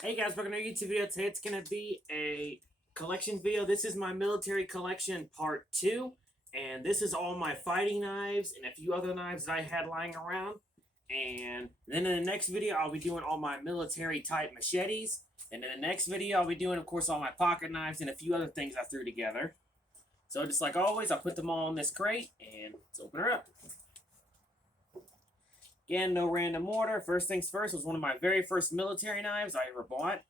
Hey guys, welcome to our YouTube video. Today it's going to be a collection video. This is my military collection part 2. And this is all my fighting knives and a few other knives that I had lying around. And then in the next video, I'll be doing all my military type machetes. And in the next video, I'll be doing, of course, all my pocket knives and a few other things I threw together. So just like always, I'll put them all in this crate and let's open her up. Again, no random order. First things first, was one of my very first military knives I ever bought.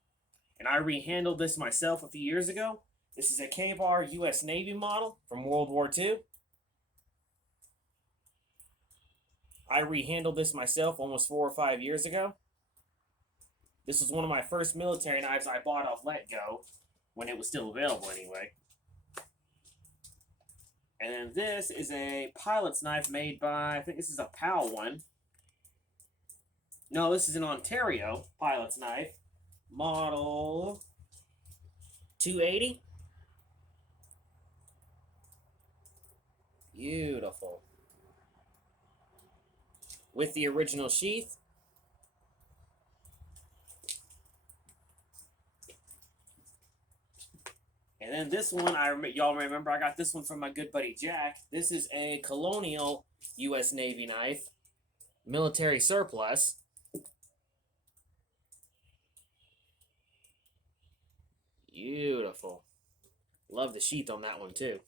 And I rehandled this myself a few years ago. This is a Ka-Bar US Navy model from World War II. I rehandled this myself almost 4 or 5 years ago. This was one of my first military knives I bought off Letgo, when it was still available anyway. And then this is a pilot's knife made by, I think this is a PAL one. No, this is an Ontario pilot's knife. Model 280. Beautiful. With the original sheath. And then this one, y'all remember I got this one from my good buddy Jack. This is a Colonial US Navy knife. Military surplus. Beautiful. Love the sheath on that one too.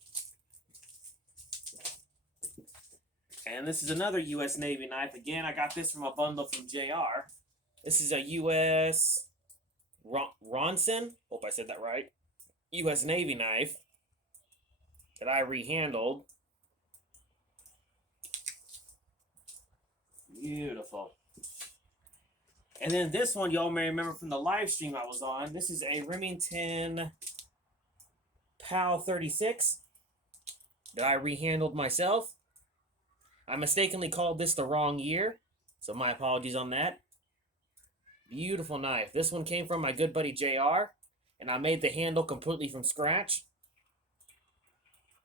And this is another US Navy knife. Again, I got this from a bundle from JR. This is a US Ronson. Hope I said that right. US Navy knife that I rehandled. Beautiful. And then this one, y'all may remember from the live stream I was on. This is a Remington PAL 36 that I rehandled myself. I mistakenly called this the wrong year, so my apologies on that. Beautiful knife. This one came from my good buddy JR, and I made the handle completely from scratch.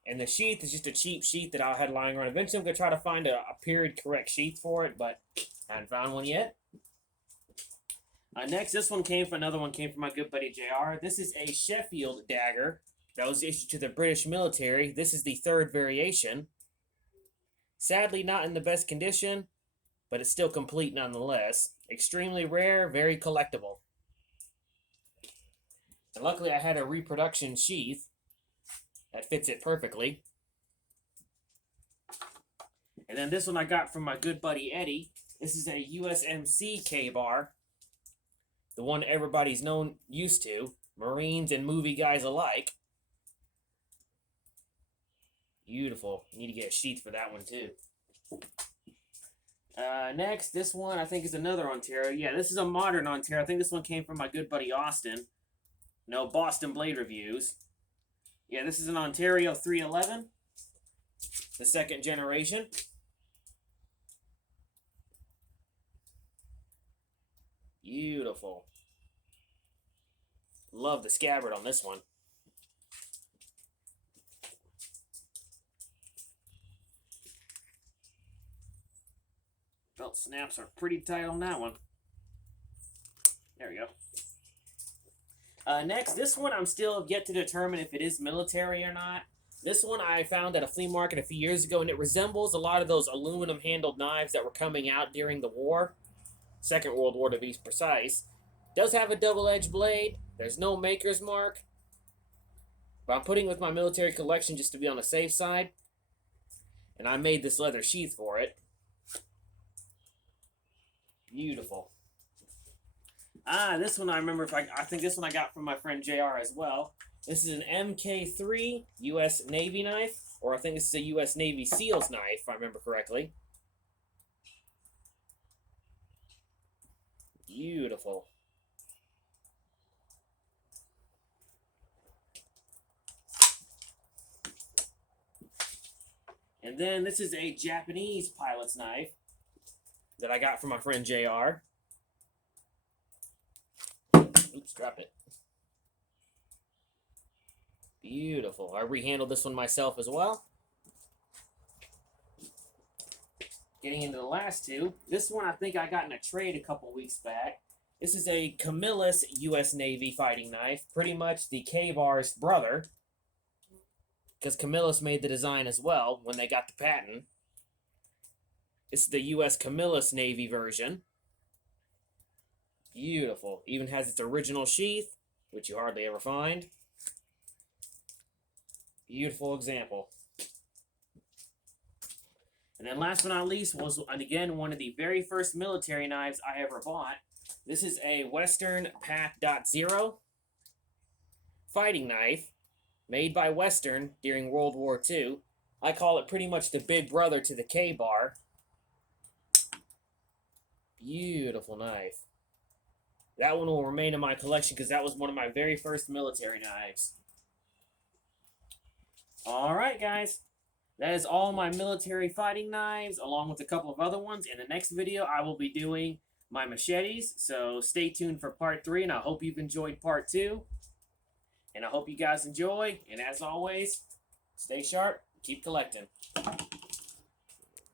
And the sheath is just a cheap sheath that I had lying around. Eventually, I'm going to try to find a period correct sheath for it, but I haven't found one yet. Next, another one came from my good buddy JR. This is a Sheffield dagger that was issued to the British military. This is the third variation. Sadly, not in the best condition, but it's still complete nonetheless. Extremely rare, very collectible. And luckily, I had a reproduction sheath that fits it perfectly. And then this one I got from my good buddy Eddie. This is a USMC Ka-Bar. The one everybody's used to. Marines and movie guys alike. Beautiful. You need to get a sheath for that one too. Next, this one I think is another Ontario. Yeah, this is a modern Ontario. I think this one came from my good buddy Austin. No, Boston Blade Reviews. Yeah, this is an Ontario 311. The second generation. Beautiful. Love the scabbard on this one. Belt snaps are pretty tight on that one. There we go. Next, this one I'm still yet to determine if it is military or not. This one I found at a flea market a few years ago, and it resembles a lot of those aluminum-handled knives that were coming out during the war. Second World War to be precise. Does have a double-edged blade. There's no maker's mark. But I'm putting it with my military collection just to be on the safe side. And I made this leather sheath for it. Beautiful. This one I remember. I think this one I got from my friend JR as well. This is an MK3 US Navy knife. Or I think this is a US Navy SEALs knife, if I remember correctly. Beautiful. And then this is a Japanese pilot's knife that I got from my friend JR. Oops, drop it. Beautiful. I rehandled this one myself as well. Getting into the last two. This one I think I got in a trade a couple weeks back. This is a Camillus U.S. Navy fighting knife, pretty much the Ka-Bar's brother, because Camillus made the design as well when they got the patent. This is the U.S. Camillus Navy version. Beautiful. Even has its original sheath, which you hardly ever find. Beautiful example. And then last but not least was, again, one of the very first military knives I ever bought. This is a Western Pac.0 fighting knife made by Western during World War II. I call it pretty much the big brother to the Ka-Bar. Beautiful knife. That one will remain in my collection because that was one of my very first military knives. Alright, guys. That is all my military fighting knives, along with a couple of other ones. In the next video, I will be doing my machetes, so stay tuned for part 3, and I hope you've enjoyed part 2. And I hope you guys enjoy, and as always, stay sharp, keep collecting.